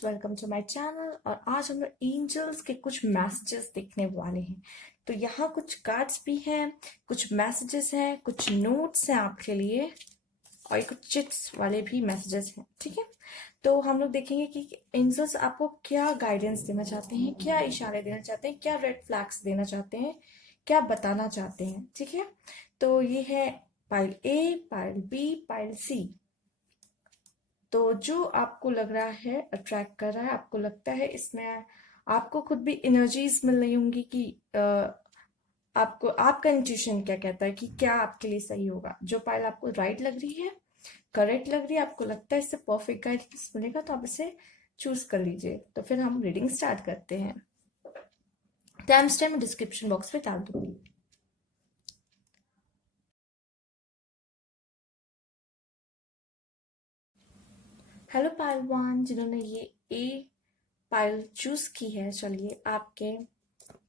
Welcome to my channel. और आज हम लोग एंजल्स के कुछ मैसेजेस देखने वाले हैं। तो यहाँ कुछ कार्ड्स भी हैं, कुछ मैसेजेस हैं, कुछ नोट्स हैं आपके लिए, और कुछ चिट्स वाले भी मैसेजेस हैं। ठीक है, तो हम लोग देखेंगे कि एंजल्स आपको क्या गाइडेंस देना चाहते हैं, क्या इशारे देना चाहते हैं, क्या रेड फ्लैग्स देना चाहते हैं, क्या बताना चाहते हैं। ठीक है, तो ये है पाइल ए, पाइल बी, पाइल सी। तो जो आपको लग रहा है, अट्रैक्ट कर रहा है, आपको लगता है इसमें आपको खुद भी एनर्जीज मिल रही होंगी कि आपको आपका इंट्यूशन क्या कहता है कि क्या आपके लिए सही होगा। जो पाइल आपको राइट लग रही है, करेक्ट लग रही है, आपको लगता है इससे परफेक्ट गाइडेंस मिलेगा, तो आप इसे चूज कर लीजिए। तो फिर हम रीडिंग स्टार्ट करते हैं। टाइम स्टैम्प डिस्क्रिप्शन बॉक्स में डाल दूंगी। हेलो पाइल वन, जिन्होंने ये ए पाइल चूज की है, चलिए आपके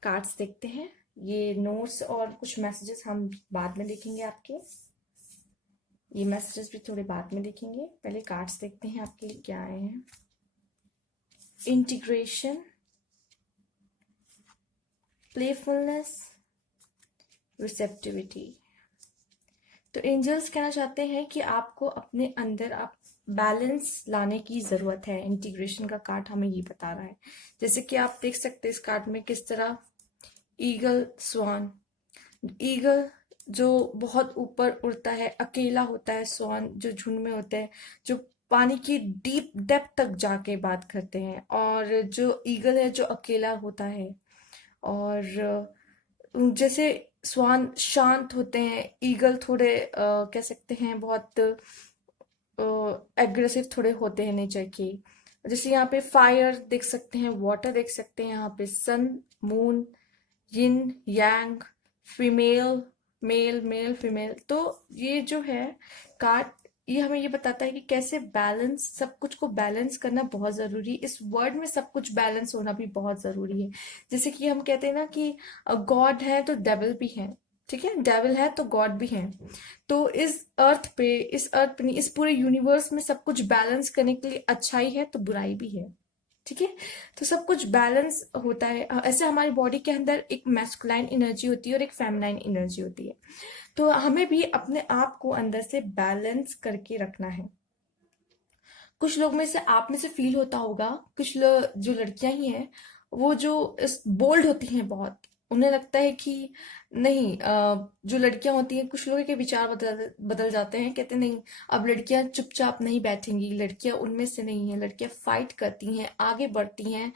कार्ड्स देखते हैं। ये नोट्स और कुछ मैसेजेस हम बाद में देखेंगे आपके। ये मैसेजेस भी थोड़े बाद में देखेंगे, पहले कार्ड्स देखते हैं आपके लिए क्या आए हैं। Integration, playfulness, receptivity. तो एंजल्स कहना चाहते हैं कि आपको अपने अंदर आप बैलेंस लाने की जरूरत है। इंटीग्रेशन का कार्ड हमें ये बता रहा है। जैसे कि आप देख सकते हैं इस कार्ड में किस तरह ईगल, स्वान, ईगल जो बहुत ऊपर उड़ता है, अकेला होता है। स्वान जो झुंड में होते हैं, जो पानी की डीप डेप्थ तक जाके बात करते हैं। और जो ईगल है जो अकेला होता है। और जैसे स्वान शांत होते हैं, ईगल थोड़े कह सकते हैं बहुत एग्रेसिव थोड़े होते हैं नेचर की। जैसे यहाँ पे फायर देख सकते हैं, वाटर देख सकते हैं, यहाँ पे सन, मून, यिन यांग, फीमेल, मेल, मेल, फीमेल। तो ये जो है कार्ड, ये हमें ये बताता है कि कैसे बैलेंस, सब कुछ को बैलेंस करना बहुत जरूरी है। इस वर्ड में सब कुछ बैलेंस होना भी बहुत जरूरी है। जैसे कि हम कहते हैं ना कि गॉड है तो डेविल भी है। ठीक है, डेविल है तो गॉड भी है। तो इस अर्थ पे नहीं, इस पूरे यूनिवर्स में सब कुछ बैलेंस करने के लिए अच्छाई है तो बुराई भी है। ठीक है, तो सब कुछ बैलेंस होता है। ऐसे हमारी बॉडी के अंदर एक मैस्कुलाइन एनर्जी होती है और एक फेमिनाइन एनर्जी होती है। तो हमें भी अपने आप को अंदर से बैलेंस करके रखना है। कुछ लोग में से आप में से फील होता होगा, कुछ लोग जो लड़कियां ही हैं वो जो इस बोल्ड होती हैं बहुत, उन्हें लगता है कि नहीं, जो लड़कियां होती हैं, कुछ लोगों के विचार बदल बदल जाते हैं। कहते हैं नहीं, अब लड़कियां चुपचाप नहीं बैठेंगी, लड़कियां उनमें से नहीं है, लड़कियां फाइट करती हैं, आगे बढ़ती हैं।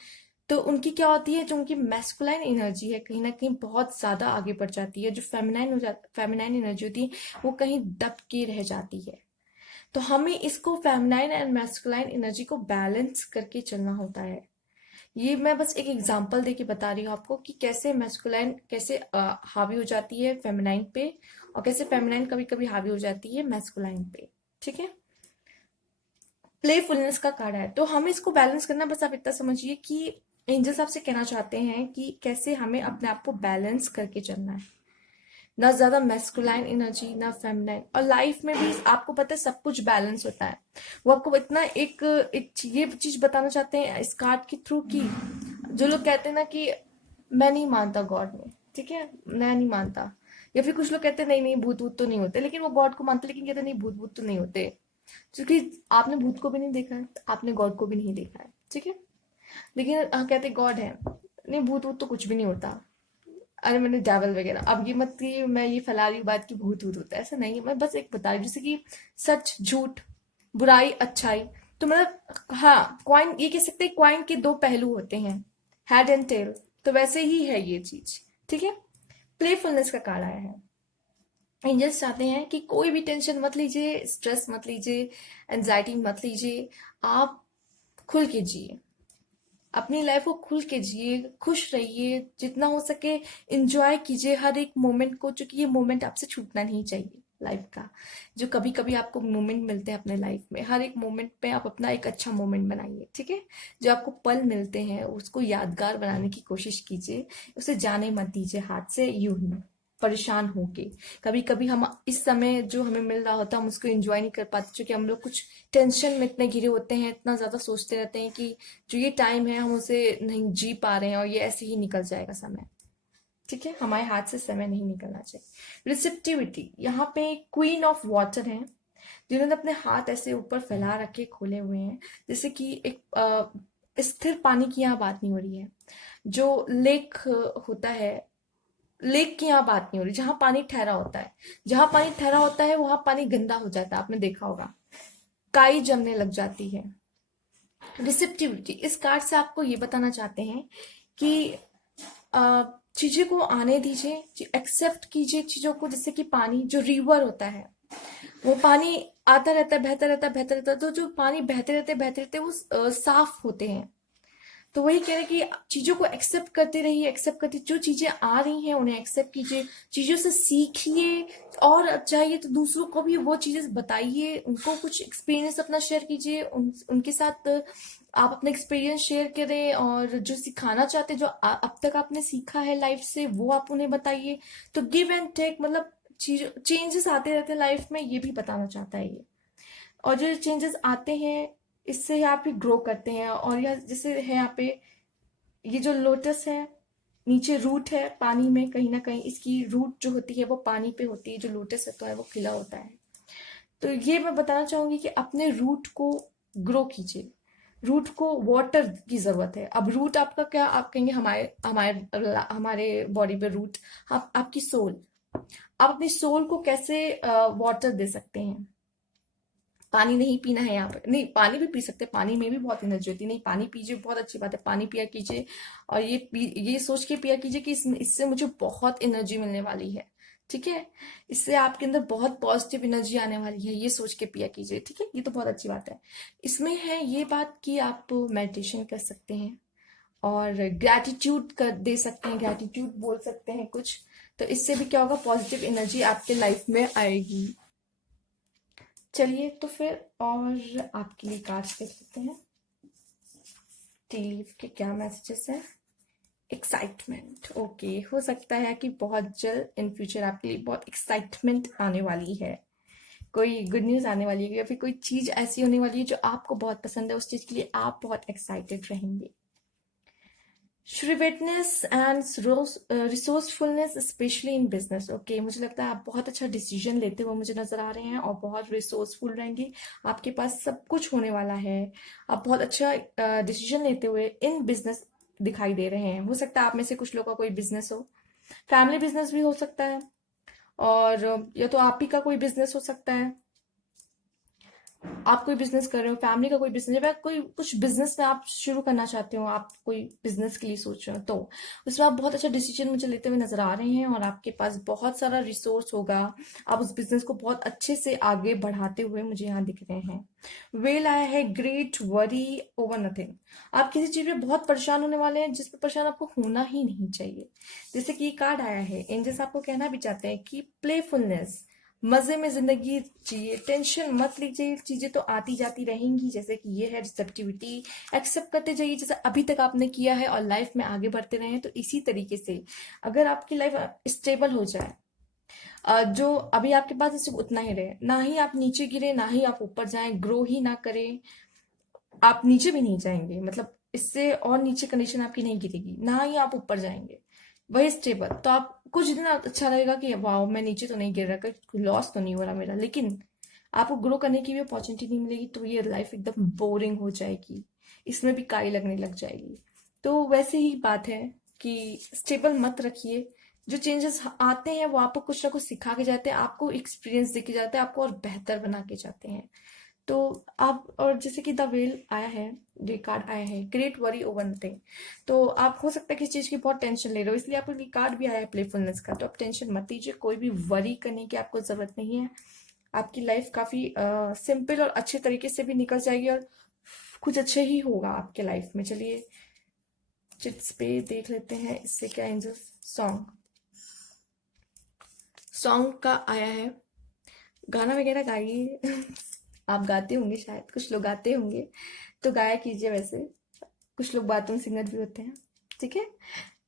तो उनकी क्या होती है, जो उनकी मैस्कुलाइन एनर्जी है कहीं ना कहीं बहुत ज्यादा आगे बढ़ जाती है। जो फेमिनाइन एनर्जी होती है वो कहीं दब के रह जाती है। तो हमें इसको फेमिनाइन एंड मैस्कुलाइन एनर्जी को बैलेंस करके चलना होता है। ये मैं बस एक एग्जांपल देके बता रही हूँ आपको कि कैसे मैस्कुलाइन कैसे हावी हो जाती है फेमिनाइन पे, और कैसे फेमिनाइन कभी कभी हावी हो जाती है मैस्कुलाइन पे। ठीक है, प्लेफुलनेस का कार्ड है, तो हमें इसको बैलेंस करना। बस आप इतना समझिए कि एंजल्स आपसे कहना चाहते हैं कि कैसे हमें अपने आप को बैलेंस करके चलना है। ना ज्यादा मैस्कुलाइन एनर्जी, ना फेमिनाइन। और लाइफ में भी आपको पता है सब कुछ बैलेंस होता है। वो आपको इतना ये चीज बताना चाहते हैं इस कार्ड के थ्रू कि जो लोग कहते हैं ना कि मैं नहीं मानता गॉड में, ठीक है, मैं नहीं मानता, या फिर कुछ लोग कहते हैं नहीं नहीं भूत भूत तो नहीं होते, लेकिन वो गॉड को मानते, लेकिन कहते हैं नहीं भूत भूत तो नहीं होते। क्योंकि आपने भूत को भी नहीं देखा है, आपने गॉड को भी नहीं देखा है। ठीक है, लेकिन कहते गॉड है, नहीं भूत भूत तो कुछ भी नहीं होता। अरे मैंने डेविल वगैरह, अब ये मत कि मैं ये फैला रही हूँ बात की भूत भूत होता है, ऐसा नहीं है। मैं बस एक बता रही हूँ, जैसे कि सच झूठ, बुराई अच्छाई। तो मतलब हाँ, क्वाइन ये कह सकते हैं, क्वाइन के दो पहलू होते हैं, हेड एंड टेल। तो वैसे ही है ये चीज। ठीक है, प्लेफुलनेस का कार्ड आया है। एंजल्स चाहते हैं कि कोई भी टेंशन मत लीजिए, स्ट्रेस मत लीजिए, एंजाइटी मत लीजिए। आप खुल के जिए, अपनी लाइफ को खुल के जिए, खुश रहिए, जितना हो सके इंजॉय कीजिए हर एक मोमेंट को, क्योंकि ये मोमेंट आपसे छूटना नहीं चाहिए लाइफ का। जो कभी कभी आपको मोमेंट मिलते हैं अपने लाइफ में, हर एक मोमेंट पे आप अपना एक अच्छा मोमेंट बनाइए। ठीक है, जो आपको पल मिलते हैं उसको यादगार बनाने की कोशिश कीजिए, उसे जाने मत दीजिए हाथ से यूं ही। परेशान होके। कभी कभी हम इस समय जो हमें मिल रहा होता है हम उसको एंजॉय नहीं कर पाते, क्योंकि हम लोग कुछ टेंशन में इतने घिरे होते हैं, इतना ज्यादा सोचते रहते हैं कि जो ये टाइम है हम उसे नहीं जी पा रहे हैं और ये ऐसे ही निकल जाएगा समय। ठीक है, हमारे हाथ से समय नहीं निकलना चाहिए। रिसेप्टिविटी, यहाँ पे क्वीन ऑफ वाटर है, जिन्होंने अपने हाथ ऐसे ऊपर फैला रखे खोले हुए हैं, जैसे कि एक स्थिर पानी की यहाँ बात नहीं हो रही है। जो लेक होता है, लेक की यहाँ बात नहीं हो रही, जहां पानी ठहरा होता है। जहां पानी ठहरा होता है वहां पानी गंदा हो जाता है, आपने देखा होगा, काई जमने लग जाती है। रिसेप्टिविटी, इस कार्ड से आपको ये बताना चाहते हैं कि चीजें को आने दीजिए, एक्सेप्ट कीजिए चीजों को। जैसे कि पानी जो रिवर होता है, वो पानी आता रहता है, बहता रहता है, बहता रहता है, तो जो पानी बहते रहते वो साफ होते हैं। तो वही कह रहे हैं कि चीजों को एक्सेप्ट करते रहिए, एक्सेप्ट करते, जो चीजें आ रही हैं उन्हें एक्सेप्ट कीजिए, चीजों से सीखिए, और चाहिए तो दूसरों को भी वो चीजें बताइए, उनको कुछ एक्सपीरियंस अपना शेयर कीजिए, उनके साथ आप अपना एक्सपीरियंस शेयर करें, और जो सिखाना चाहते हैं, जो अब तक आपने सीखा है लाइफ से, वो आप उन्हें बताइए। तो गिव एंड टेक, मतलब चीज चेंजेस आते रहते हैं लाइफ में, ये भी बताना चाहता है ये। और जो चेंजेस आते हैं इससे आप भी ग्रो करते हैं। और यह जैसे है यहाँ पे, ये जो लोटस है, नीचे रूट है पानी में, कहीं ना कहीं इसकी रूट जो होती है वो पानी पे होती है, जो लोटस होता है वो खिला होता है। तो ये मैं बताना चाहूंगी कि अपने रूट को ग्रो कीजिए, रूट को वाटर की जरूरत है। अब रूट आपका क्या, आप कहेंगे हमारे हमारे हमारे बॉडी पे रूट, आपकी सोल, आप अपनी सोल को कैसे वाटर दे सकते हैं। पानी नहीं पीना है यहाँ पे, नहीं पानी भी पी सकते हैं, पानी में भी बहुत एनर्जी होती है, नहीं पानी पीजिए, बहुत अच्छी बात है, पानी पिया कीजिए। और ये सोच के पिया कीजिए कि इससे मुझे बहुत एनर्जी मिलने वाली है। ठीक है, इससे आपके अंदर बहुत पॉजिटिव एनर्जी आने वाली है, ये सोच के पिया कीजिए। ठीक है, ये तो बहुत अच्छी बात है। इसमें है ये बात कि आप मेडिटेशन कर सकते हैं, और ग्रैटिट्यूड कर दे सकते हैं, ग्रैटिट्यूड बोल सकते हैं कुछ। तो इससे भी क्या होगा, पॉजिटिव एनर्जी आपके लाइफ में आएगी। चलिए तो फिर और आपके लिए कार्ड्स देख लेते हैं। टी लीफ के क्या मैसेजेस हैं। एक्साइटमेंट, ओके, हो सकता है कि बहुत जल्द इन फ्यूचर आपके लिए बहुत एक्साइटमेंट आने वाली है, कोई गुड न्यूज आने वाली है, या फिर कोई चीज ऐसी होने वाली है जो आपको बहुत पसंद है, उस चीज के लिए आप बहुत एक्साइटेड रहेंगे। Shrewdness and resourcefulness specially in business, okay, मुझे लगता है आप बहुत अच्छा डिसीजन लेते हुए मुझे नजर आ रहे हैं, और बहुत रिसोर्सफुल रहेंगे, आपके पास सब कुछ होने वाला है, आप बहुत अच्छा डिसीजन लेते हुए इन बिजनेस दिखाई दे रहे हैं। हो सकता है आप में से कुछ लोगों का कोई बिजनेस हो, फैमिली बिजनेस भी हो सकता है, और या तो आप ही का कोई बिजनेस हो सकता है, आप कोई बिजनेस कर रहे हो, फैमिली का कोई बिजनेस, या कोई कुछ बिजनेस में आप शुरू करना चाहते हो, आप कोई बिजनेस के लिए सोच रहे हो, तो उसमें आप बहुत अच्छा डिसीजन मुझे लेते हुए नजर आ रहे हैं, और आपके पास बहुत सारा रिसोर्स होगा, आप उस बिजनेस को बहुत अच्छे से आगे बढ़ाते हुए मुझे यहाँ दिख रहे हैं। वेल आया है, ग्रेट वरी ओवर नथिंग, आप किसी चीज में बहुत परेशान होने वाले हैं, जिस पर परेशान आपको होना ही नहीं चाहिए। जैसे कि ये कार्ड आया है, एंजल्स आपको कहना भी चाहते हैं कि प्लेफुलनेस, मजे में जिंदगी जिए, टेंशन मत लीजिए, चीजें तो आती जाती रहेंगी। जैसे कि ये है रिसेप्टिविटी, एक्सेप्ट करते जाइए जैसे अभी तक आपने किया है, और लाइफ में आगे बढ़ते रहे। तो इसी तरीके से अगर आपकी लाइफ स्टेबल हो जाए, जो अभी आपके पास है सिर्फ उतना ही रहे, ना ही आप नीचे गिरे ना ही आप ऊपर जाएं, ग्रो ही ना करें, आप नीचे भी नहीं जाएंगे, मतलब इससे और नीचे कंडीशन आपकी नहीं गिरेगी, ना ही आप ऊपर जाएंगे, वही स्टेबल। तो आप कुछ दिन अच्छा लगेगा कि वाह मैं नीचे तो नहीं गिर रहा, कोई लॉस तो नहीं हो रहा मेरा, लेकिन आपको ग्रो करने की भी अपॉर्चुनिटी नहीं मिलेगी, तो ये लाइफ एकदम बोरिंग हो जाएगी, इसमें भी काई लगने लग जाएगी। तो वैसे ही बात है कि स्टेबल मत रखिए, जो चेंजेस आते हैं वो आपको कुछ ना कुछ सिखा के जाते हैं, आपको एक्सपीरियंस दे के जाते हैं, आपको और बेहतर बना के जाते हैं। तो आप, और जैसे कि द वेल आया है, ये कार्ड आया है, ग्रेट वरी ओवर नथिंग, तो आप हो सकता है किसी चीज की बहुत टेंशन ले रहे हो, इसलिए आपको ये कार्ड भी आया है प्लेफुलनेस का। तो आप टेंशन मत लीजिए, कोई भी वरी करने की आपको जरूरत नहीं है, आपकी लाइफ काफी सिंपल और अच्छे तरीके से भी निकल जाएगी, और कुछ अच्छे ही होगा आपके लाइफ में। चलिए चिट्स पे देख लेते हैं इससे क्या एंजल्स। सॉन्ग, सॉन्ग का आया है, गाना वगैरह गाइए आप गाते होंगे, शायद कुछ लोग गाते होंगे, तो गाया कीजिए, वैसे कुछ लोग बाथरूम सिंगर भी होते हैं। ठीक है,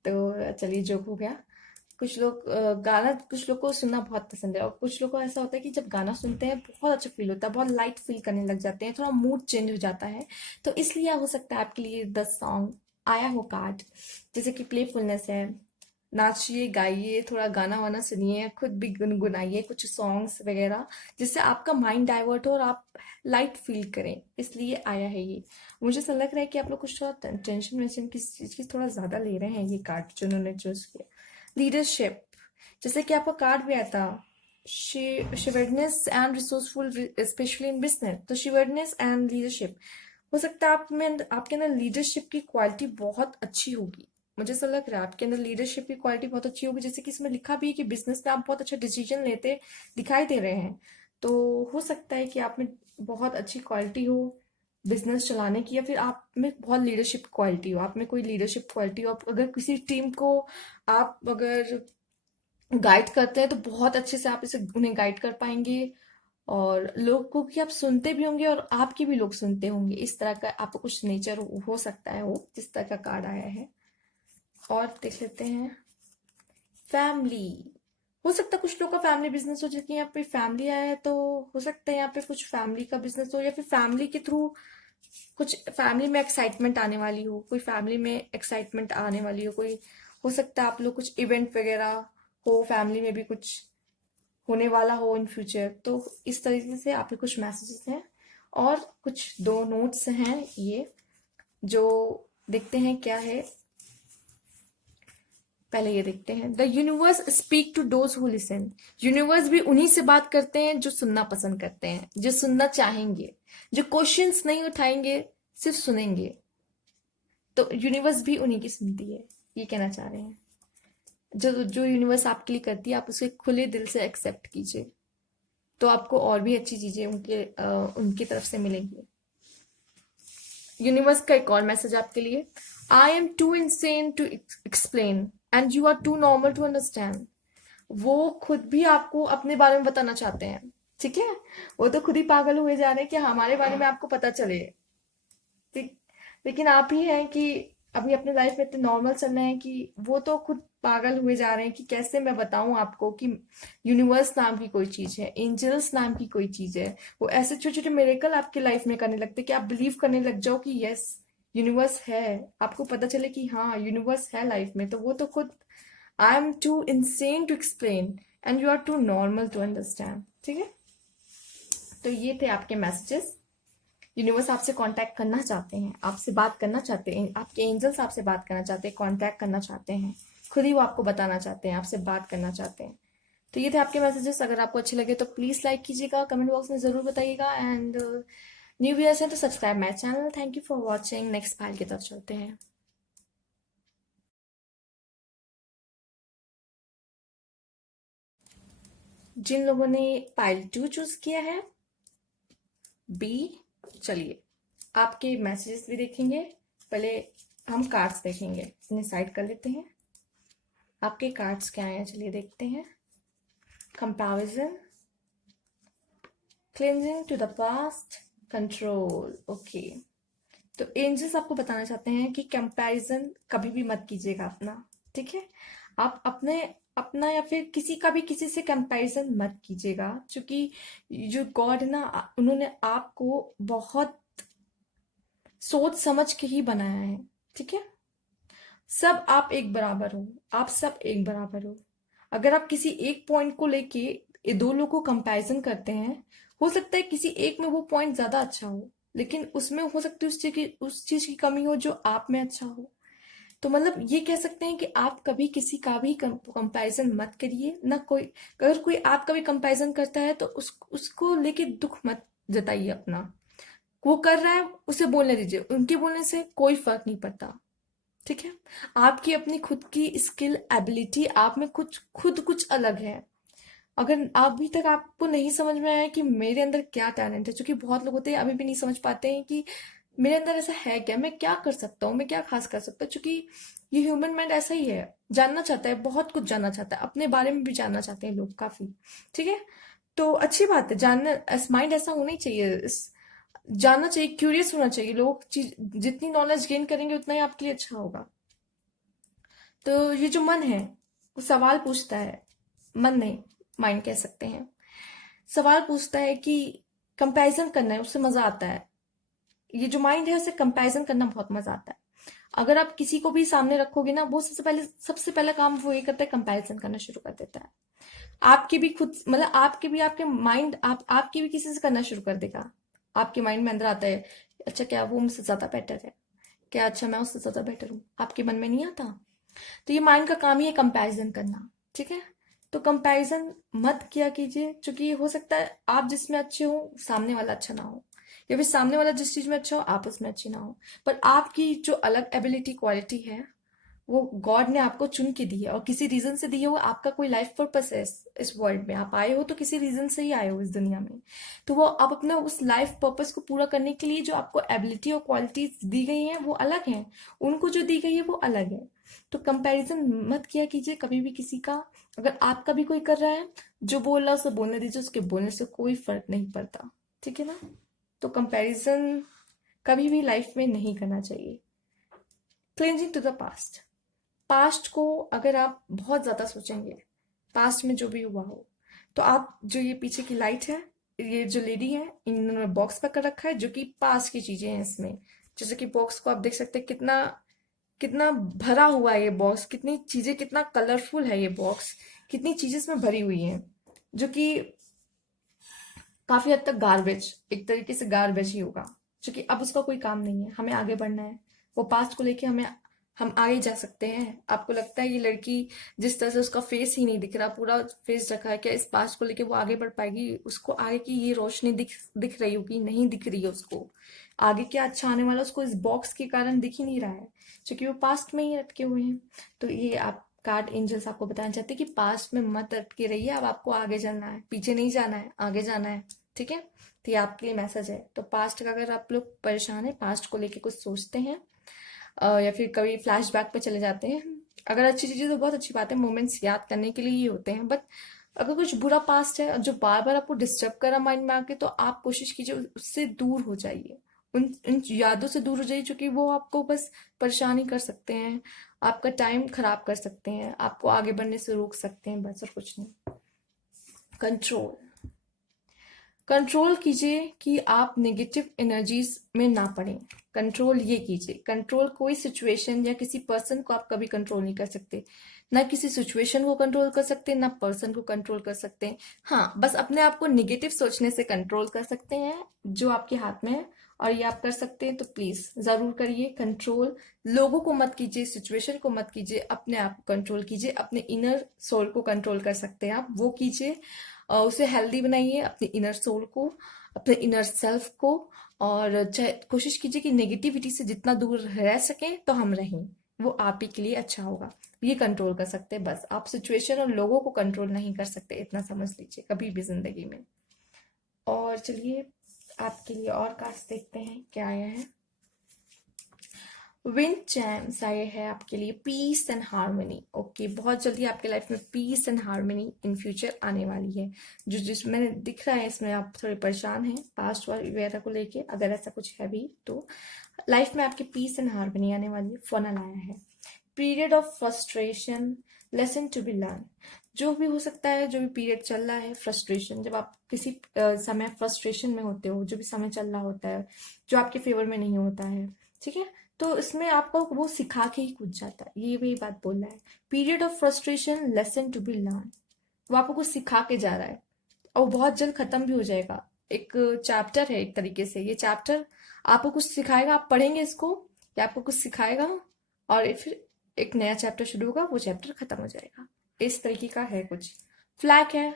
तो चलिए जोक हो गया। कुछ लोग गाना, कुछ लोग को सुनना बहुत पसंद है, और कुछ लोग को ऐसा होता है कि जब गाना सुनते हैं बहुत अच्छा फील होता है, बहुत लाइट फील करने लग जाते हैं, थोड़ा मूड चेंज हो जाता है। तो इसलिए हो सकता है आपके लिए 10 सॉन्ग आया हो कार्ड, जैसे कि प्लेफुलनेस है, नाचिए गाइए, थोड़ा गाना वाना सुनिए, खुद भी गुनगुनाइए कुछ सॉन्ग्स वगैरह, जिससे आपका माइंड डाइवर्ट हो और आप लाइट फील करें, इसलिए आया है ये। मुझे ऐसा लग रहा है कि आप लोग कुछ थोड़ा टेंशन वेंशन किसी चीज की थोड़ा ज्यादा ले रहे हैं, ये कार्ड जो उन्होंने चूज किया। लीडरशिप, जैसे कि आपका कार्ड भी आया था, shrewdness and resourceful, specially in business. तो शिवर्डनेस एंड लीडरशिप, हो सकता है आप में आपके अंदर लीडरशिप की क्वालिटी बहुत अच्छी होगी। मुझे ऐसा लग रहा है आपके अंदर लीडरशिप की क्वालिटी बहुत अच्छी होगी, जैसे कि इसमें लिखा भी है कि बिजनेस में आप बहुत अच्छा डिसीजन लेते दिखाई दे रहे हैं। तो हो सकता है कि आप में बहुत अच्छी क्वालिटी हो बिजनेस चलाने की, या फिर आप में बहुत लीडरशिप क्वालिटी हो, आप में कोई लीडरशिप क्वालिटी हो। आप अगर किसी टीम को आप अगर गाइड करते हैं तो बहुत अच्छे से आप इसे उन्हें गाइड कर पाएंगे, और लोगों की आप सुनते भी होंगे और आपके भी लोग सुनते होंगे। इस तरह का आपको कुछ नेचर हो सकता है, वो जिस तरह का कार्ड आया है। और देख लेते हैं फैमिली, हो सकता है कुछ लोग का फैमिली बिजनेस हो, जबकि यहाँ पे फैमिली आया है, तो हो सकता है यहाँ पे कुछ फैमिली का बिजनेस हो, या फिर फैमिली के थ्रू कुछ फैमिली में एक्साइटमेंट आने वाली हो, कोई फैमिली में एक्साइटमेंट आने वाली हो, कोई हो सकता है आप लोग कुछ इवेंट वगैरह हो, फैमिली में भी कुछ होने वाला हो इन फ्यूचर। तो इस तरीके से आपके कुछ मैसेजेस हैं, और कुछ 2 नोट्स हैं ये, जो देखते हैं क्या है। पहले ये देखते हैं, the universe speak to those who listen. Universe भी उन्हीं से बात करते हैं जो सुनना पसंद करते हैं, जो सुनना चाहेंगे, जो क्वेश्चंस नहीं उठाएंगे, सिर्फ सुनेंगे। तो यूनिवर्स भी उन्हीं की सुनती है, ये कहना चाह रहे हैं। जो जो यूनिवर्स आपके लिए करती है, आप उसे खुले दिल से एक्सेप्ट कीजिए, तो आपको और भी अच्छी चीजें उनकी तरफ से मिलेंगी। यूनिवर्स का एक और मैसेज आपके लिए, I am too insane to explain and you are too normal to understand. वो खुद भी आपको अपने बारे में बताना चाहते हैं, ठीक है। वो तो खुद ही पागल हुए जा रहे हैं कि हमारे बारे में आपको पता चले, ठीक। लेकिन आप ही हैं कि अभी अपने लाइफ में इतने नॉर्मल चल रहे हैं कि वो तो खुद पागल हुए जा रहे हैं कि कैसे मैं बताऊं आपको कि यूनिवर्स नाम की कोई चीज है, एंजल्स नाम की कोई चीज है। वो ऐसे छोटे छोटे मिरेकल आपकी लाइफ में करने लगते कि आप बिलीव करने लग जाओ कि यस यूनिवर्स है, आपको पता चले कि हाँ यूनिवर्स है लाइफ में। तो वो तो खुद, I am too insane to explain and you are too normal to understand, ठीक है। तो ये थे आपके मैसेजेस। यूनिवर्स आपसे कांटेक्ट करना चाहते हैं, आपसे बात करना चाहते हैं, आपके एंजल्स आपसे बात करना चाहते हैं, कांटेक्ट करना चाहते हैं, खुद ही वो आपको बताना चाहते हैं, आपसे बात करना चाहते हैं। तो ये थे आपके मैसेजेस। अगर आपको अच्छे लगे तो प्लीज लाइक कीजिएगा, कमेंट बॉक्स में जरूर बताइएगा, एंड न्यू व्यूअर्स हैं तो subscribe my channel. Thank you for watching. Next file की तरफ चलते हैं। जिन लोगों ने पाइल 2 चूज किया है, बी, चलिए आपके मैसेजेस भी देखेंगे। पहले हम कार्ड्स देखेंगे, इन्हें साइड कर लेते हैं। आपके कार्ड्स क्या हैं चलिए देखते हैं। Comparison, cleansing to the past, control. Okay, तो एंजल्स आपको बताना चाहते हैं कि कंपैरिजन कभी भी मत कीजिएगा अपना, ठीक है। आप अपने अपना या फिर किसी का भी किसी से कंपैरिजन मत कीजिएगा, क्योंकि जो गॉड है ना, उन्होंने आपको बहुत सोच समझ के ही बनाया है, ठीक है। सब आप एक बराबर हो, आप सब एक बराबर हो। अगर आप किसी एक पॉइंट को लेके ये 2 लोगों को कंपैरिजन करते हैं, हो सकता है किसी एक में वो पॉइंट ज्यादा अच्छा हो, लेकिन उसमें हो सकती है उस चीज की कमी हो जो आप में अच्छा हो। तो मतलब ये कह सकते हैं कि आप कभी किसी का भी कंपैरिजन मत करिए ना। कोई अगर कोई आपका भी कंपैरिजन करता है तो उसको लेके दुख मत जताइए अपना। वो कर रहा है उसे बोलने दीजिए, उनके बोलने से कोई फर्क नहीं पड़ता, ठीक है। आपकी अपनी खुद की स्किल एबिलिटी, आप में कुछ खुद कुछ अलग है। अगर अभी तक आपको नहीं समझ में आया कि मेरे अंदर क्या टैलेंट है, क्योंकि बहुत लोग होते हैं अभी भी नहीं समझ पाते हैं कि मेरे अंदर ऐसा है क्या, मैं क्या कर सकता हूँ, मैं क्या खास कर सकता हूँ। क्योंकि ये ह्यूमन माइंड ऐसा ही है, जानना चाहता है, बहुत कुछ जानना चाहता है, अपने बारे में भी जानना चाहते हैं लोग काफी, ठीक है। तो अच्छी बात है, जानना, माइंड ऐसा होना ही चाहिए, जानना चाहिए, क्यूरियस होना चाहिए। लोग जितनी नॉलेज गेन करेंगे उतना ही आपके लिए अच्छा होगा। तो ये जो मन है, वो सवाल पूछता है, मन नहीं, माइंड कह सकते हैं। सवाल पूछता है कि कंपैरिजन करना है, उससे मजा आता है। ये जो माइंड है उसे कंपैरिजन करना बहुत मजा आता है। अगर आप किसी को भी सामने रखोगे ना, वो सबसे पहला काम वो ये करता है, कंपैरिजन करना शुरू कर देता है। आपके भी खुद मतलब आपके भी आपके माइंड आपकी भी किसी से करना शुरू कर देगा। आपके माइंड में अंदर आता है, अच्छा क्या वो मुझसे ज्यादा बेटर है, क्या अच्छा मैं उससे ज्यादा बेटर हूँ, आपके मन में नहीं आता। तो ये माइंड का काम ही है कंपैरिजन करना, ठीक है। तो कंपैरिजन मत किया कीजिए, क्योंकि हो सकता है आप जिसमें अच्छे हो सामने वाला अच्छा ना हो, या फिर सामने वाला जिस चीज में अच्छा हो आप उसमें अच्छी ना हो। पर आपकी जो अलग एबिलिटी क्वालिटी है वो गॉड ने आपको चुन के दी है, और किसी रीजन से दी है। वो आपका कोई लाइफ पर्पस है। इस वर्ल्ड में आप आए हो तो किसी रीजन से ही आए हो इस दुनिया में। तो वो आप अपने उस लाइफ पर्पस को पूरा करने के लिए जो आपको एबिलिटी और क्वालिटीज दी गई हैं वो अलग हैं, उनको जो दी गई है वो अलग है। तो कंपैरिजन मत किया कीजिए कभी भी किसी का। अगर आपका भी कोई कर रहा है, जो बोल रहा है उसे बोलने दीजिए, उसके बोलने से कोई फर्क नहीं पड़ता, ठीक है ना। तो कंपैरिजन कभी भी लाइफ में नहीं करना चाहिए। Cleansing to the past, past को अगर आप बहुत ज्यादा सोचेंगे, पास्ट में जो भी हुआ हो, तो आप जो ये पीछे की लाइट है, ये जो लेडी है, इन्होंने बॉक्स पकड़ रखा है जो कि पास्ट की चीजें हैं इसमें। जैसे कि बॉक्स को आप देख सकते हैं, कितना कितना भरा हुआ है ये बॉक्स, कितनी चीजें, कितना कलरफुल है ये बॉक्स, कितनी चीजें इसमें भरी हुई हैं, जो कि काफी हद तक गार्बेज, एक तरीके से गार्बेज ही होगा, क्योंकि अब उसका कोई काम नहीं है, हमें आगे बढ़ना है। वो पास्ट को लेके हम आगे जा सकते हैं। आपको लगता है ये लड़की जिस तरह से उसका फेस ही नहीं दिख रहा, पूरा फेस रखा है, क्या इस पास्ट को लेके वो आगे बढ़ पाएगी? उसको आगे की ये रोशनी दिख रही होगी? नहीं दिख रही है उसको। आगे क्या अच्छा आने वाला उसको इस बॉक्स के कारण दिख ही नहीं रहा है, क्योंकि वो पास्ट में ही अटके हुए हैं। तो ये आप कार्ड एंजल्स आपको बताना चाहते हैं कि पास्ट में मत अटके रहिए, अब आपको आगे चलना है, पीछे नहीं जाना है, आगे जाना है, ठीक है। तो ये आपके लिए मैसेज है। तो पास्ट का अगर आप लोग परेशान है, पास्ट को लेके कुछ सोचते हैं, या फिर कभी फ्लैशबैक पे चले जाते हैं, अगर अच्छी चीजें तो बहुत अच्छी बात है, मोमेंट्स याद करने के लिए ही होते हैं। बट अगर कुछ बुरा पास्ट है जो बार बार आपको डिस्टर्ब कर रहा माइंड में आके, तो आप कोशिश कीजिए उससे दूर हो जाइए, उन यादों से दूर हो जाइए, क्योंकि वो आपको बस परेशान ही कर सकते हैं, आपका टाइम खराब कर सकते हैं, आपको आगे बढ़ने से रोक सकते हैं, बस और कुछ नहीं। कंट्रोल, कंट्रोल कीजिए कि आप नेगेटिव एनर्जीज में ना पड़े। कंट्रोल ये कीजिए, कंट्रोल कोई सिचुएशन या किसी पर्सन को आप कभी कंट्रोल नहीं कर सकते, ना किसी सिचुएशन को कंट्रोल कर सकते, ना पर्सन को कंट्रोल कर सकते हैं। हाँ, बस अपने आप को निगेटिव सोचने से कंट्रोल कर सकते हैं, जो आपके हाथ में है, और ये आप कर सकते हैं। तो प्लीज जरूर करिए कंट्रोल। लोगों को मत कीजिए, सिचुएशन को मत कीजिए, अपने आप को कंट्रोल कीजिए, अपने इनर सोल को कंट्रोल कर सकते हैं आप, वो कीजिए। उसे हेल्दी बनाइए, अपने इनर सोल को, अपने इनर सेल्फ को। और कोशिश कीजिए कि नेगेटिविटी से जितना दूर रह सके तो हम रहें, वो आप ही के लिए अच्छा होगा। ये कंट्रोल कर सकते हैं, बस आप सिचुएशन और लोगों को कंट्रोल नहीं कर सकते, इतना समझ लीजिए कभी भी जिंदगी में। और चलिए आपके लिए और कार्ड्स देखते हैं क्या आया है। विंड चैम्स आए हैं आपके लिए, पीस एंड हार्मनी। ओके, बहुत जल्दी आपके लाइफ में peace and harmony in future आने वाली है। जो जिसमें दिख रहा है इसमें आप थोड़े परेशान हैं पास्ट वगैरह को लेके, अगर ऐसा कुछ है भी तो लाइफ में आपके पीस एंड हार्मनी आने वाली है। फनल आया है, period of frustration, lesson to be learn. जो भी हो सकता है, जो भी पीरियड चल रहा है, फ्रस्ट्रेशन, जब आप किसी समय फ्रस्ट्रेशन में होते हो, जो भी समय चल रहा होता है जो आपके फेवर में नहीं होता है, ठीक है, तो इसमें आपको वो सिखा के ही कुछ जाता है, ये वही बात बोल रहा है। Period of frustration, lesson to be learn, वो आपको कुछ सिखा के जा रहा है, और बहुत जल्द खत्म भी हो जाएगा। एक चैप्टर है एक तरीके से, ये चैप्टर आपको कुछ सिखाएगा, आप पढ़ेंगे इसको, ये आपको कुछ सिखाएगा, और फिर एक नया चैप्टर शुरू होगा, वो चैप्टर खत्म हो जाएगा, इस तरीके का है कुछ। फ्लैग है,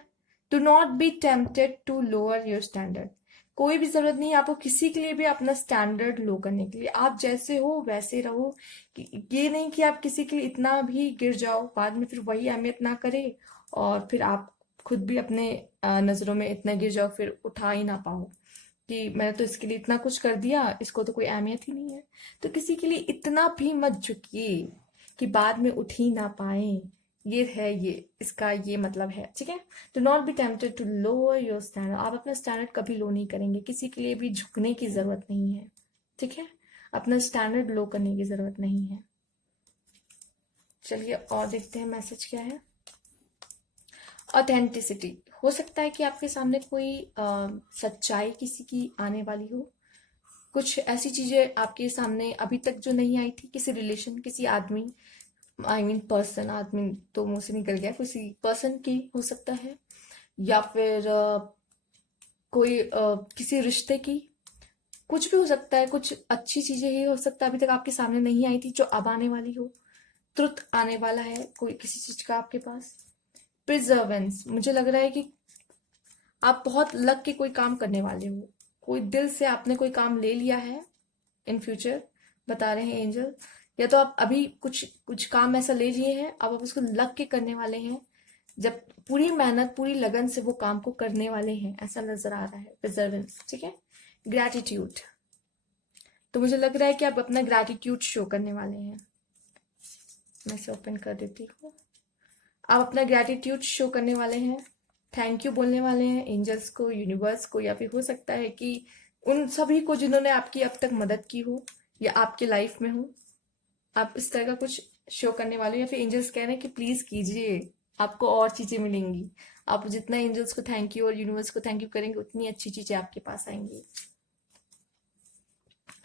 do not be tempted to lower your standard. कोई भी जरूरत नहीं है आपको किसी के लिए भी अपना स्टैंडर्ड लो करने के लिए, आप जैसे हो वैसे रहो। ये नहीं कि आप किसी के लिए इतना भी गिर जाओ, बाद में फिर वही अहमियत ना करे, और फिर आप खुद भी अपने नजरों में इतना गिर जाओ, फिर उठा ही ना पाओ कि मैंने तो इसके लिए इतना कुछ कर दिया, इसको तो कोई अहमियत ही नहीं है। तो किसी के लिए इतना भी मत झुकिए कि बाद में उठ ही ना पाए। ये है, ये इसका ये मतलब है, ठीक है। Do not be tempted to lower your standard, आप अपना स्टैंडर्ड कभी लो नहीं करेंगे, किसी के लिए भी झुकने की जरूरत नहीं है, ठीक है। अपना स्टैंडर्ड लो करने की जरूरत नहीं है। चलिए और देखते हैं मैसेज क्या है। ऑथेंटिसिटी, हो सकता है कि आपके सामने कोई सच्चाई किसी की आने वाली हो, कुछ ऐसी चीजें आपके सामने अभी तक जो नहीं आई थी, किसी रिलेशन, किसी आदमी, आई मीन पर्सन, आदमी तो मुंह से निकल गया, किसी पर्सन की हो सकता है, या फिर कोई किसी रिश्ते की, कुछ भी हो सकता है, कुछ अच्छी चीजें ही हो सकता है अभी तक आपके सामने नहीं आई थी जो अब आने वाली हो। ट्रुथ आने वाला है कोई किसी चीज का आपके पास। प्रिजर्वेंस, मुझे लग रहा है कि आप बहुत लग के कोई काम करने वाले हो, कोई दिल से आपने कोई काम ले लिया है इन फ्यूचर, बता रहे हैं एंजल, या तो आप अभी कुछ कुछ काम ऐसा ले लिए हैं, अब आप उसको लग के करने वाले हैं, जब पूरी मेहनत पूरी लगन से वो काम को करने वाले हैं, ऐसा नजर आ रहा है प्रिजर्वेंस। ठीक है। ग्रैटिट्यूड, तो मुझे लग रहा है कि आप अपना ग्रैटिट्यूड शो करने वाले हैं। मैं इसे ओपन कर देती हूँ। आप अपना ग्रैटिट्यूड शो करने वाले हैं, थैंक यू बोलने वाले हैं एंजल्स को, यूनिवर्स को, या फिर हो सकता है कि उन सभी को जिन्होंने आपकी अब तक मदद की हो या आपके लाइफ में हो। आप इस तरह का कुछ शो करने वाले हो, या फिर एंजल्स कह रहे हैं कि प्लीज कीजिए, आपको और चीजें मिलेंगी। आप जितना एंजल्स को थैंक यू और यूनिवर्स को थैंक यू करेंगे, उतनी अच्छी चीजें आपके पास आएंगी।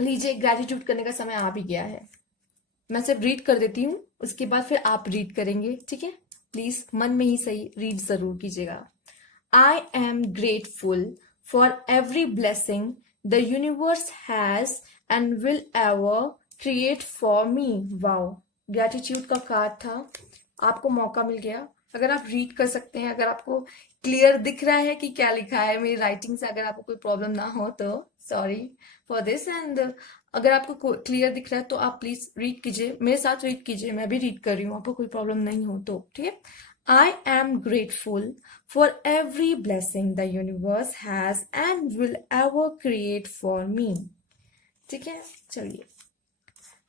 लीजिए, ग्रैटिट्यूड करने का समय आ भी गया है। मैं सिर्फ रीड कर देती हूँ, उसके बाद फिर आप रीड करेंगे, ठीक है। प्लीज मन में ही सही रीड जरूर कीजिएगा। I am grateful for every blessing the universe has and will ever create for me. Wow, gratitude का कार्ड था, आपको मौका मिल गया। अगर आप रीड कर सकते हैं, अगर आपको क्लियर दिख रहा है कि क्या लिखा है मेरी राइटिंग से, अगर आपको कोई प्रॉब्लम ना हो तो सॉरी फॉर दिस, एंड अगर आपको क्लियर दिख रहा है तो आप प्लीज रीड कीजिए, मेरे साथ रीड कीजिए, मैं भी रीड कर रही हूँ, आपको कोई प्रॉब्लम नहीं हो तो, ठीक है। I am grateful for every blessing the universe has and will ever create for me. ठीक है, चलिए।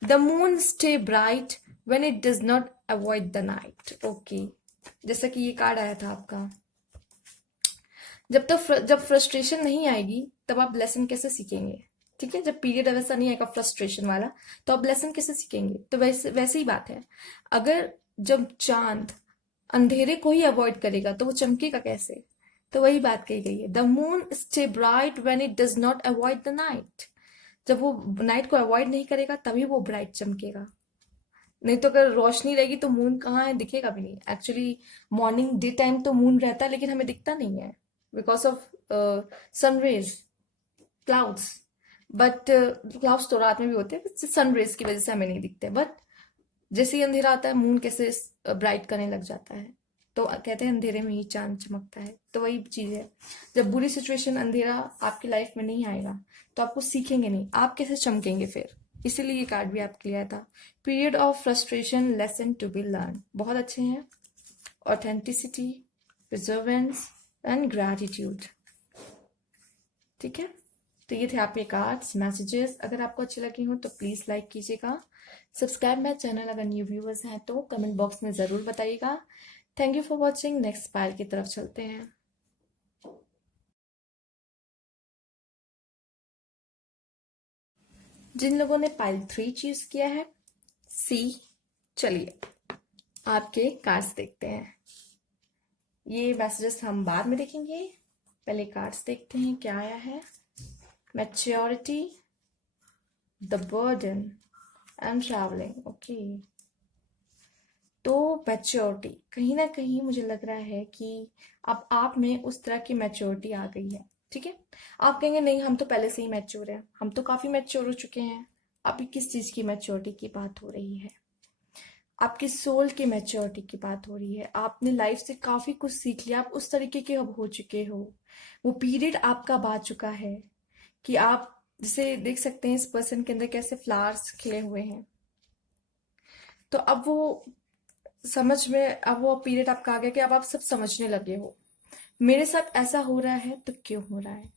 The moon stay bright when it does not avoid the night। Okay, जैसा कि ये कार्ड आया था आपका, जब फ्रस्ट्रेशन नहीं आएगी तब आप लेसन कैसे सीखेंगे। ठीक है, जब पीरियड वैसा नहीं आएगा फ्रस्ट्रेशन वाला, तो आप लेसन कैसे सीखेंगे। तो वैसे ही बात है, अगर जब चांद अंधेरे को ही अवॉइड करेगा तो वो चमकेगा कैसे। तो वही बात कही गई है, the moon stay bright when it does not avoid the night. जब वो नाइट को अवॉइड नहीं करेगा तभी वो ब्राइट चमकेगा, नहीं तो अगर रोशनी रहेगी तो मून कहाँ है, दिखेगा भी नहीं। एक्चुअली मॉर्निंग डे टाइम तो मून रहता है, लेकिन हमें दिखता नहीं है because of sun rays, clouds. But clouds तो रात में भी होते हैं, सनरेज की वजह से हमें नहीं दिखते। बट जैसे ही अंधेरा आता है, मून कैसे ब्राइट करने लग जाता है, तो कहते हैं अंधेरे में ही चांद चमकता है। तो वही चीज है, जब बुरी सिचुएशन, अंधेरा आपकी लाइफ में नहीं आएगा तो आपको सीखेंगे नहीं, आप कैसे चमकेंगे फिर। इसीलिए ये कार्ड भी आपके लिए आया था। Period of frustration, lesson to be learn, बहुत अच्छे हैं। Authenticity, preservance and gratitude. ठीक है, तो ये थे आपके कार्ड्स, मैसेजेस। अगर आपको अच्छे लगे हो तो प्लीज लाइक कीजिएगा, सब्सक्राइब माई चैनल अगर न्यू व्यूअर्स हैं तो कमेंट बॉक्स में जरूर बताइएगा। Thank you for watching. Next pile की तरफ चलते हैं। जिन लोगों ने पाइल 3 चूज किया है, सी, चलिए आपके कार्ड्स देखते हैं। ये मैसेजेस हम बाद में देखेंगे, पहले कार्ड्स देखते हैं क्या आया है। Maturity, the burden and travelling. Okay, तो मैच्योरिटी, कहीं ना कहीं मुझे लग रहा है कि अब आप में उस तरह की मैच्योरिटी आ गई है। ठीक है, आप कहेंगे नहीं हम तो पहले से ही मैच्योर हैं, हम तो काफी मैच्योर हो चुके हैं। अभी किस चीज की मैच्योरिटी की बात हो रही है, आपकी सोल की मैच्योरिटी की बात हो रही है। आपने लाइफ से काफी कुछ सीख लिया, आप उस तरीके के अब हो चुके हो, वो पीरियड आपका आ चुका है कि आप जैसे देख सकते हैं इस पर्सन के अंदर कैसे फ्लावर्स खिले हुए हैं। तो अब वो समझ में, अब वो पीरियड आपका आ गया कि अब आप सब समझने लगे हो, मेरे साथ ऐसा हो रहा है तो क्यों हो रहा है,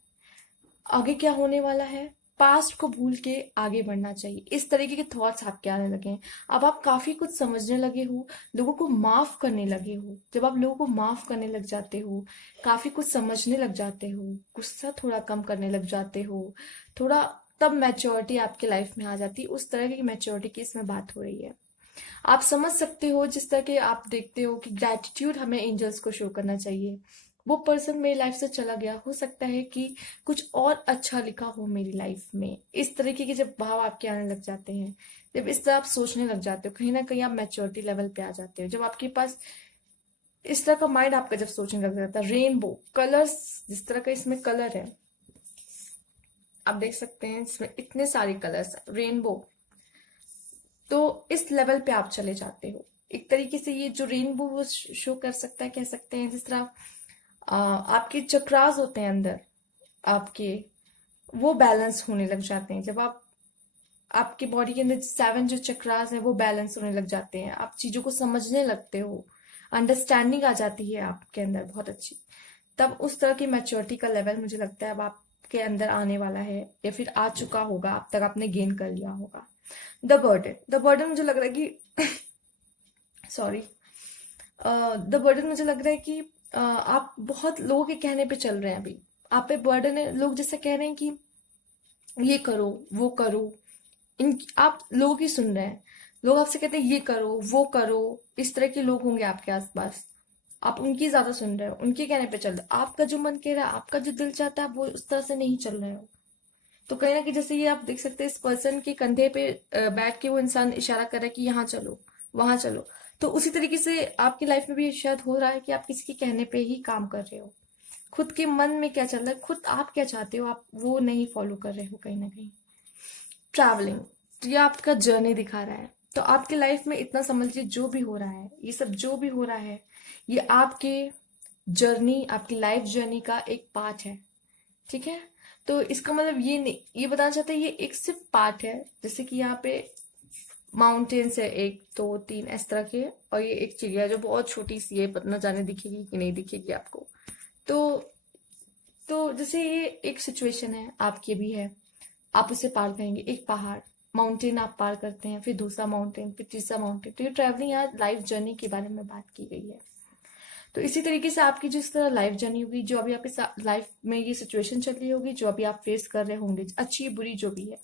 आगे क्या होने वाला है। पास्ट को भूल के आगे बढ़ना चाहिए, इस तरीके के थॉट्स आपके आने लगे हैं। अब आप काफी कुछ समझने लगे हो, लोगों को माफ करने लगे हो। जब आप लोगों को माफ करने लग जाते हो, काफी कुछ समझने लग जाते हो, गुस्सा थोड़ा कम करने लग जाते हो थोड़ा, तब मैच्योरिटी आपके लाइफ में आ जाती है। उस तरह की मैच्योरिटी की इसमें बात हो रही है। आप समझ सकते हो, जिस तरह के आप देखते हो कि ग्रैटिट्यूड हमें एंजल्स को शो करना चाहिए। वो पर्सन मेरी लाइफ से चला गया, हो सकता है कि कुछ और अच्छा लिखा हो मेरी लाइफ में। इस तरीके के जब भाव आपके आने लग जाते हैं, जब इस तरह आप सोचने लग जाते हो, कहीं ना कहीं आप मैच्योरिटी लेवल पे आ जाते हो। जब आपके पास इस तरह का माइंड आपका जब सोचने लग जाता है, रेनबो कलर्स जिस तरह का इसमें कलर है, आप देख सकते हैं इसमें इतने सारे कलर्स रेनबो, तो इस लेवल पे आप चले जाते हो। एक तरीके से ये जो रेनबो वो शो कर सकता है, कह सकते हैं जिस तरह आपके चक्रास होते हैं अंदर आपके, वो बैलेंस होने लग जाते हैं। जब आप आपके बॉडी के अंदर 7 जो चक्रास हैं वो बैलेंस होने लग जाते हैं, आप चीजों को समझने लगते हो, अंडरस्टैंडिंग आ जाती है आपके अंदर बहुत अच्छी। तब उस तरह की मैच्योरिटी का लेवल मुझे लगता है अब आपके अंदर आने वाला है, या फिर आ चुका होगा, अब तक आपने गेन कर लिया होगा। द बर्डन मुझे लग रहा है कि सॉरी, द बर्डन मुझे लग रहा है कि आप बहुत लोगों के कहने पे चल रहे हैं अभी। आप पे बर्डन है, लोग जैसे कह रहे हैं कि ये करो वो करो, इन आप लोगों की सुन रहे हैं। लोग आपसे कहते हैं ये करो वो करो, इस तरह के लोग होंगे आपके आसपास, आप उनकी ज्यादा सुन रहे हो, उनके कहने पे चल रहे हो। आपका जो मन कह रहा है, आपका जो दिल चाहता है, आप वो उस तरह से नहीं चल रहे हो। तो कहीं ना कहीं जैसे ये आप देख सकते हैं, इस पर्सन के कंधे पे बैठ के वो इंसान इशारा कर रहा है कि यहाँ चलो वहां चलो। तो उसी तरीके से आपकी लाइफ में भी शायद हो रहा है कि आप किसी के कहने पे ही काम कर रहे हो। खुद के मन में क्या चल रहा है, खुद आप क्या चाहते हो, आप वो नहीं फॉलो कर रहे हो कहीं ना कहीं। ट्रैवलिंग, तो ये आपका जर्नी दिखा रहा है। तो आपके लाइफ में इतना समझिए, जो भी हो रहा है, ये सब जो भी हो रहा है, ये आपके जर्नी, आपकी लाइफ जर्नी का एक पार्ट है। ठीक है, तो इसका मतलब ये नहीं, ये बताना चाहते हैं ये एक सिर्फ पार्ट है। जैसे कि यहाँ पे माउंटेन्स है, 1 2 3 इस तरह के, और ये एक चिड़िया जो बहुत छोटी सी है, न जाने दिखेगी कि नहीं दिखेगी आपको। तो तो जैसे ये एक सिचुएशन है, आपकी भी है, आप उसे पार करेंगे। एक पहाड़, माउंटेन आप पार करते हैं, फिर दूसरा माउंटेन, फिर तीसरा माउंटेन। तो ये ट्रैवलिंग यार लाइफ जर्नी के बारे में बात की गई है। तो इसी तरीके से आपकी जिस तरह लाइफ जर्नी होगी, जो अभी आपकी लाइफ में ये सिचुएशन चल रही होगी, जो अभी आप फेस कर रहे होंगे, अच्छी बुरी जो भी है,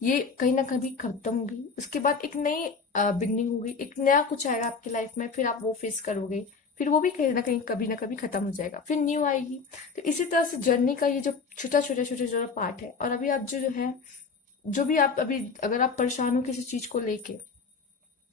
ये कहीं ना कहीं खत्म होगी। उसके बाद एक नई बिगनिंग होगी, एक नया कुछ आएगा आपकी लाइफ में, फिर आप वो फेस करोगे, फिर वो भी कहीं ना कहीं कभी ना कभी खत्म हो जाएगा, फिर न्यू आएगी। तो इसी तरह से जर्नी का ये जो छोटा छोटा छोटा छोटा पार्ट है। और अभी आप जो है, जो भी आप अभी अगर आप परेशान हो किसी चीज को लेके,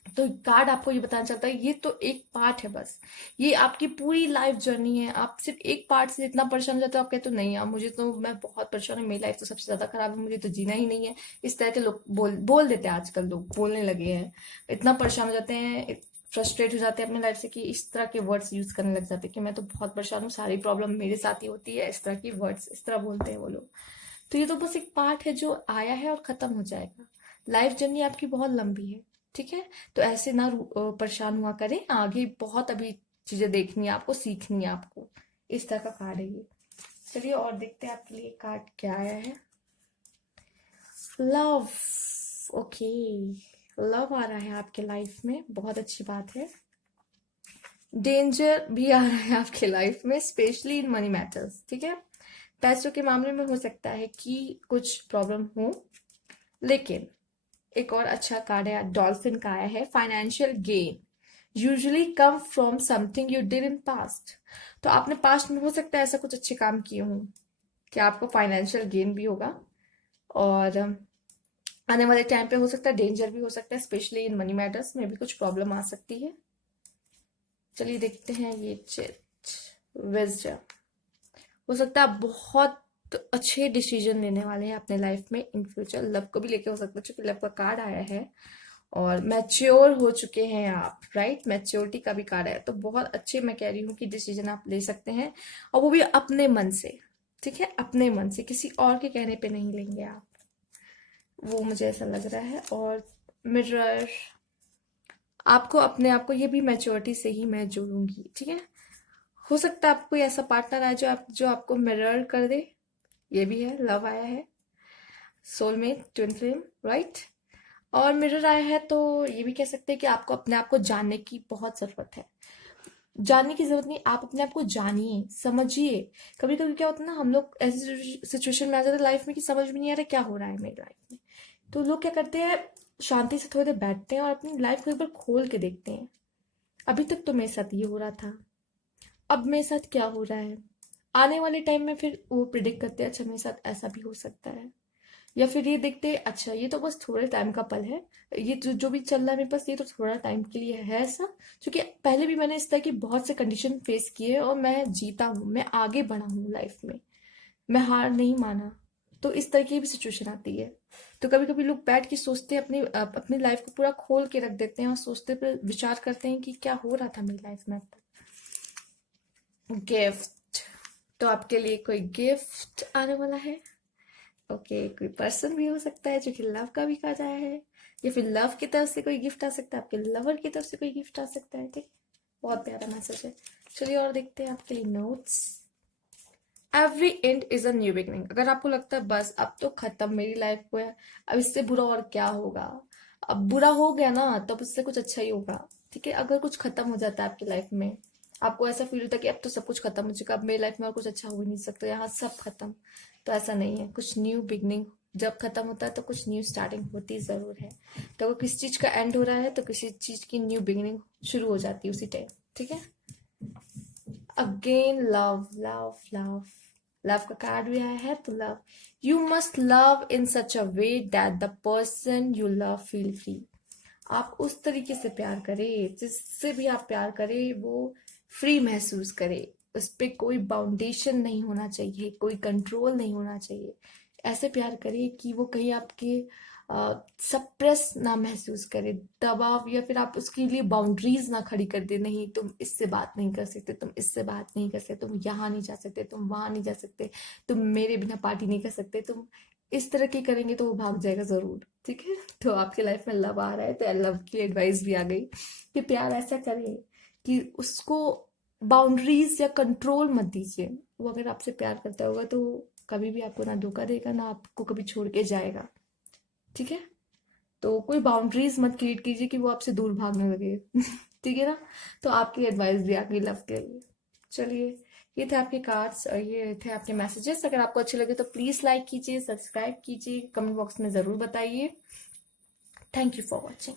तो कार्ड आपको ये बताना चाहता है ये तो एक पार्ट है बस, ये आपकी पूरी लाइफ जर्नी है। आप सिर्फ एक पार्ट से इतना परेशान हो जाते हो, आप कहते हो नहीं यार मुझे तो, मैं बहुत परेशान हूँ, मेरी लाइफ तो सबसे ज्यादा खराब है, मुझे तो जीना ही नहीं है। इस तरह के लोग बोल देते हैं, आजकल लोग बोलने लगे हैं, इतना परेशान हो जाते हैं, फ्रस्ट्रेट हो जाते हैं अपने लाइफ से, कि इस तरह के वर्ड्स यूज करने लग जाते हैं कि मैं तो बहुत परेशान हूँ, सारी प्रॉब्लम मेरे साथ ही होती है। इस तरह की वर्ड्स इस तरह बोलते हैं वो लोग। तो ये तो बस एक पार्ट है जो आया है और खत्म हो जाएगा। लाइफ जर्नी आपकी बहुत लंबी है। ठीक है, तो ऐसे ना परेशान हुआ करें, आगे बहुत अभी चीजें देखनी है आपको, सीखनी है आपको। इस तरह का कार्ड है ये। चलिए और देखते हैं आपके लिए कार्ड क्या आया है। लव, ओके, लव आ रहा है आपके लाइफ में, बहुत अच्छी बात है। डेंजर भी आ रहा है आपके लाइफ में, स्पेशली इन मनी मैटर्स। ठीक है, पैसों के मामले में हो सकता है कि कुछ प्रॉब्लम हो, लेकिन एक और अच्छा कार्ड है, डॉल्फिन का आया है। Financial gain usually come from something you did in past. तो आपने पास्ट में हो सकता है ऐसा कुछ अच्छे काम किए हों कि आपको फाइनेंशियल गेन भी होगा, और आने वाले टाइम पे हो सकता है डेंजर भी हो सकता है, स्पेशली इन मनी मैटर्स में भी कुछ प्रॉब्लम आ सकती है। चलिए देखते हैं ये विजडम, हो सकता है आप बहुत अच्छे डिसीजन लेने वाले हैं अपने लाइफ में इन फ्यूचर। लव को भी लेके हो सकता है, क्योंकि लव का कार्ड आया है, और मैच्योर हो चुके हैं आप, राइट, मैच्योरिटी का भी कार्ड है। तो बहुत अच्छे, मैं कह रही हूँ कि डिसीजन आप ले सकते हैं, और वो भी अपने मन से। ठीक है, अपने मन से, किसी और के कहने पे नहीं लेंगे आप, वो मुझे ऐसा लग रहा है। और मिरर, आपको अपने आप को, ये भी मैच्योरिटी से ही मैं जोड़ूंगी। ठीक है, हो सकता है आपको ऐसा पार्टनर आए जो आपको मिरर कर दे, ये भी है। लव आया है, सोलमेट, ट्विन फ्लेम, राइट। और मिरर आया है, तो ये भी कह सकते हैं कि आपको अपने आप को जानने की बहुत जरूरत है। जानने की जरूरत नहीं, आप अपने आप को जानिए, समझिए। कभी कभी क्या होता है ना, हम लोग ऐसी सिचुएशन में आ जाते हैं लाइफ में कि समझ में नहीं आ रहा क्या हो रहा है मेरी लाइफ में। तो लोग क्या करते हैं, शांति से थोड़ी देर बैठते हैं और अपनी लाइफ को एक बार खोल के देखते हैं, अभी तक तो मेरे साथ ये हो रहा था, अब मेरे साथ क्या हो रहा है। आने वाले टाइम में फिर वो प्रिडिक्ट करते हैं, अच्छा मेरे साथ ऐसा भी हो सकता है। या फिर ये देखते हैं, अच्छा ये तो बस थोड़े टाइम का पल है, ये जो जो भी चल रहा है मेरे पास ये तो थोड़ा टाइम के लिए है ऐसा। क्योंकि पहले भी मैंने इस तरह की बहुत से कंडीशन फेस किए और मैं जीता हूँ, मैं आगे बढ़ा हूँ लाइफ में, मैं हार नहीं माना। तो इस तरह की भी सिचुएशन आती है। तो कभी कभी लोग बैठ के सोचते हैं, अपनी लाइफ को पूरा खोल के रख देते हैं और सोचते पर विचार करते हैं कि क्या हो रहा था मेरी लाइफ में अब तक। गिफ्ट, तो आपके लिए कोई गिफ्ट आने वाला है। ओके, कोई पर्सन भी हो सकता है जो कि लव का भी कहा जाया है, या फिर लव की तरफ से कोई गिफ्ट आ सकता है, आपके लवर की तरफ से कोई गिफ्ट आ सकता है। ठीक, बहुत प्यारा मैसेज है। चलिए और देखते हैं आपके लिए notes. Every and is a new beginning. अगर आपको लगता है बस अब तो खत्म मेरी लाइफ को है, अब इससे बुरा और क्या होगा, अब बुरा हो गया ना तब उससे कुछ अच्छा ही होगा। ठीक है, अगर कुछ खत्म हो जाता है आपकी लाइफ में, आपको ऐसा फील होता है कि अब तो सब कुछ खत्म हो चुका, अब मेरी लाइफ में और कुछ अच्छा हो ही नहीं सकता, यहाँ सब खत्म, तो ऐसा नहीं है। कुछ न्यू बिगनिंग जब खत्म होता है तो कुछ न्यू स्टार्टिंग होती जरूर है। तो अगर किसी चीज का एंड हो रहा है तो किसी चीज की न्यू बिगनिंग शुरू हो जाती है उसी टाइम। ठीक है, again love love love, love का कार्ड भी आया है। तो love, you must love in such a way that the person you love feel free. आप उस तरीके से प्यार करें जिससे भी आप प्यार करें वो फ्री महसूस करे, उस पर कोई बाउंडेशन नहीं होना चाहिए, कोई कंट्रोल नहीं होना चाहिए। ऐसे प्यार करें कि वो कहीं आपके सप्रेस ना महसूस करे, दबाव, या फिर आप उसके लिए बाउंड्रीज ना खड़ी कर दे, नहीं तुम इससे बात नहीं कर सकते, तुम इससे बात नहीं कर सकते, तुम यहाँ नहीं जा सकते, तुम वहां नहीं जा सकते, तुम मेरे बिना पार्टी नहीं कर सकते, तुम इस तरह की करेंगे तो वो भाग जाएगा जरूर। ठीक है, तो आपकी लाइफ में लव आ रहा है तो लव की एडवाइस भी आ गई कि प्यार ऐसा करें कि उसको बाउंड्रीज या कंट्रोल मत दीजिए। वो अगर आपसे प्यार करता होगा तो कभी भी आपको ना धोखा देगा ना आपको कभी छोड़ के जाएगा। ठीक है, तो कोई बाउंड्रीज मत क्रिएट कीजिए कि वो आपसे दूर भागने लगे। ठीक है ना, तो आपकी एडवाइस भी आ गई लव के लिए। चलिए, ये थे आपके कार्ड्स और ये थे आपके मैसेजेस। अगर आपको अच्छे लगे तो प्लीज लाइक कीजिए, सब्सक्राइब कीजिए, कमेंट बॉक्स में जरूर बताइए। Thank you for watching.